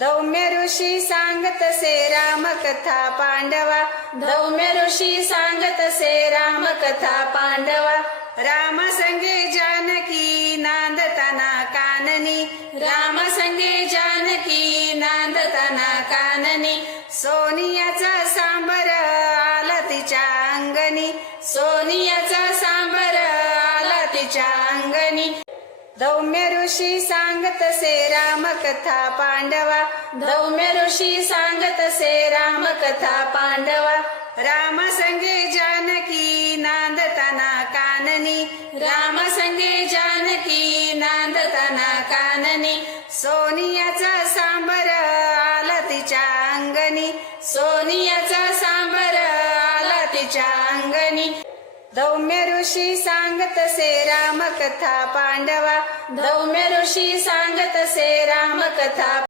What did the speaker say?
धौम्य ऋषी सांगत से रामकथा पांडवा, धौम्य ऋषी सांगत से रामकथा पांडवा. राम संगे जानकी नांदताना काननी, राम संगे जानकी नांदताना काननी. सोनियाचा सांबर आला तिच्या अंगणी, सोनियाचा सांबर आला तिच्या अंगणी. धौम्य ऋषी सांगत से रामकथा पांडवा, धौम्य ऋषी सांगत से रामकथा पांडवा. राम संगे जानकी नांदताना काननी, राम संगे जानकी नांदताना काननी. सोनियाचा सांबर आला तिच्या अंगणी, सोनियाचा सांबर आला तिच्या अंगणी. धौम्य ऋषी सांगत से रामकथा पांडवा, धौम्य ऋषी सांगत से रामकथा